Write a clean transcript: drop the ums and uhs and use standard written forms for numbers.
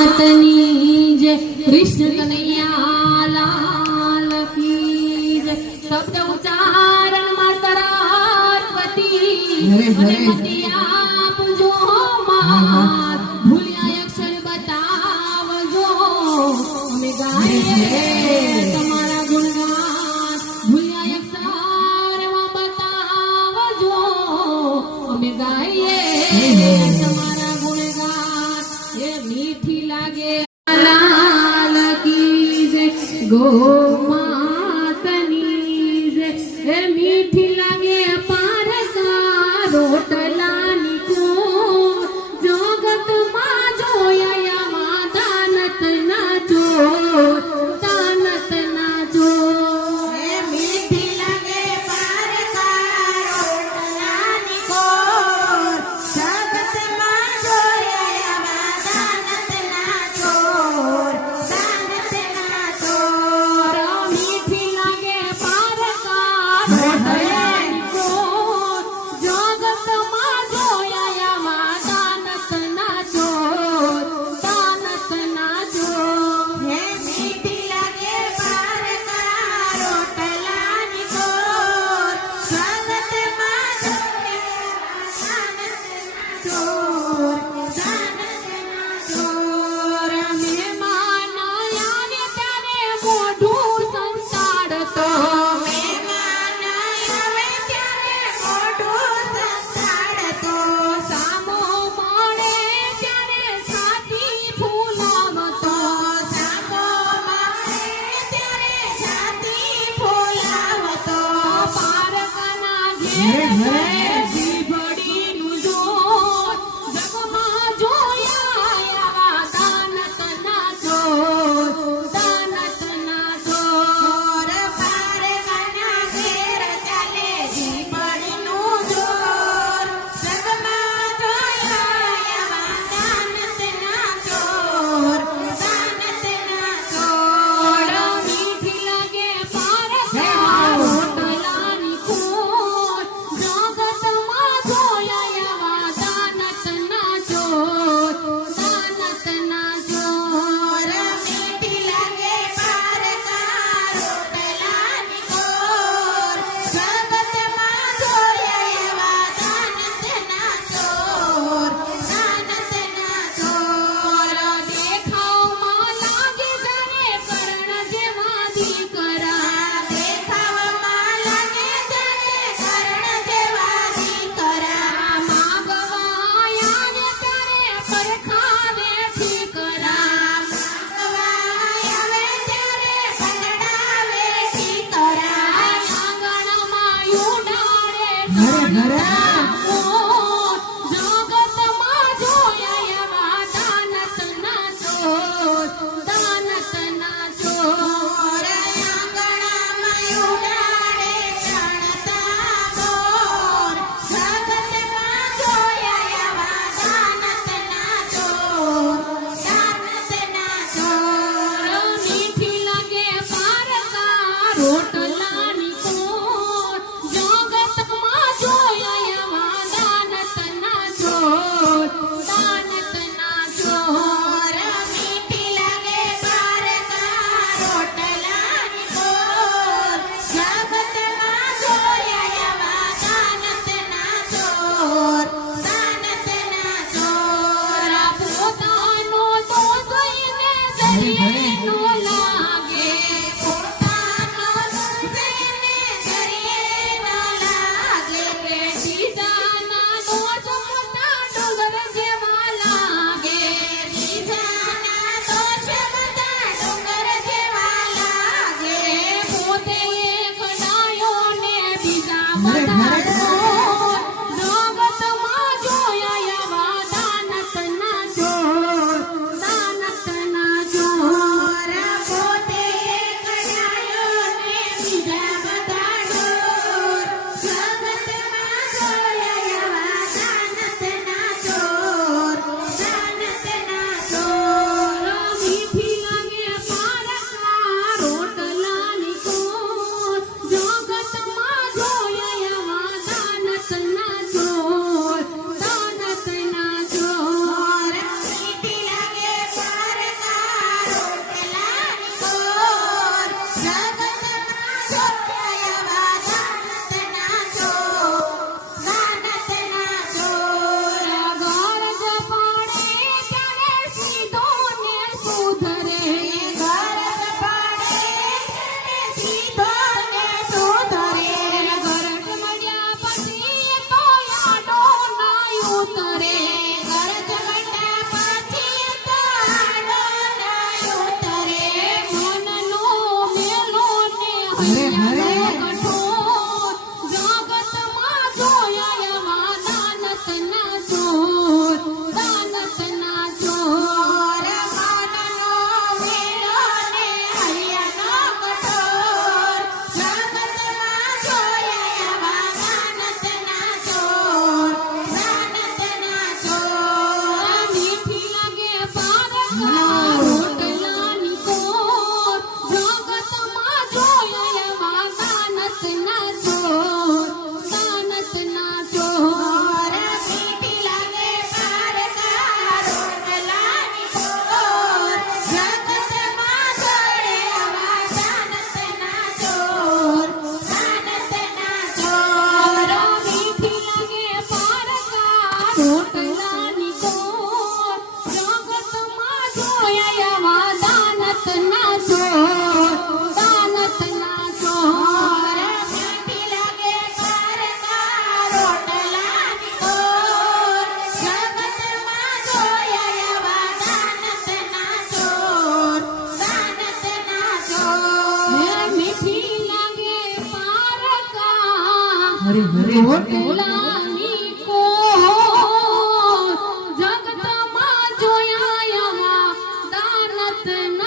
માતની જય કૃષ્ણ કનૈયા લાલ કી જય શબ્દ ઉચ્ચારણ માતરાવતી અને મતિ આપજો માત ભૂલ્યા અક્ષર બતાવજો અમે ગાઈએ તમારા ગુણગાન ભૂલ્યા અક્ષર બતાવજો અમે ગાઈએ તમારા ગુણગાન એ મીઠી લાગે લાલ કી જય ગો માતની જય એ મીઠી લાગે પારકા રોટલાની કો જગતમાં જોયા દાનત ના જો દાનત ના જો એ મીઠી લાગે પારકા રોટલાની કોર જગતમાં જોયા દાનત ના ચોર દાનત ના ચોર મીઠી લાગે પારકા રોટલાની કો જગતમાં જોયા દાનત ના જો દાનત ના જો હે મીઠી લાગે પારકા રોટલાની કોર જગતમાં જોયા દાનત ના ચોર મહેમાન આવે ત્યારે મોઢું સંતાડતો મહેમાન આવે ત્યારે મોઢું સંતાડતો સામો મળે ત્યારે છાતી ફૂલાવતો સામો મળે ત્યારે છાતી ફૂલાવતો પારકાના ઘેર જીભડીનું જોર જગમાં જોયા આવા દાનત ના જોર દાનત ના જોર પારકાના ઘેર ચાલે જીભડીનું જોર જગમાં જોયા એવા દાનત ના ચોર દાનત ના ચોર મીઠી લાગે પારકા રોટલાની ખોર જગતમાં જોયા એવા દાનત ના જોર દાનત ના જોર મીઠી લાગે પારકા રોટલાની કોર જગતમાં જોયા એવા દાનત ના ચોર દાનત ના ચોર દેખાવમાં લાગે જાણે કર્ણ જેવા દીકરા દેખાવમાં લાગે જાણે કર્ણ જેવા દીકરા માગવા આવે ત્યારે પરખાવે ઠીકરા આવે ત્યારે પકડાવે ઠીકરા આંગણમાં ઉડાડે ઘનતા મોર જગતમાં જોયા એવા દાનત ના ચોર દાનત ના ચોર આંગણામાં ઉડાડે ચણતા મોર જગતમાં જોયા એવા દાનત ના ચોર દાનત ના ચોર મીઠી લાગે પારકા રોટલાની કોર જગતમાં જોયા એવા દાનત ના ચોર દાનત ના ચોર મીઠી લાગે પારકા રોટલાની કોર જગતમાં જોયા એવા દાનત ના ચોર દાનત ના ચોર પોતાનો તો જોઈને જરીએ નો લાગે પોતાનો દુર્ગને જરીએ ન લાગે બીજાના દોષ મોટા ડુંગર જેવા લાગે બીજાના દોષ બધા ડુંગર જેવા લાગે પોતે એક ડાયો ને બીજા બધા ઢોર. જગતમાં જોયા એવા દાનત ના ચોર દાનત ના ચોર જોયા એવા દાનતના ચોર, દાનતના ચોર. મીઠી લાગે કારકા રોટલાની કોર. જગતમાં જોયા એવા દાનતના ચોર, દાનતના ચોર. હે મીઠી લાગે પારકા હરે હરે રોટલાની કોર. જગતમાં જોયા એવા દાનતના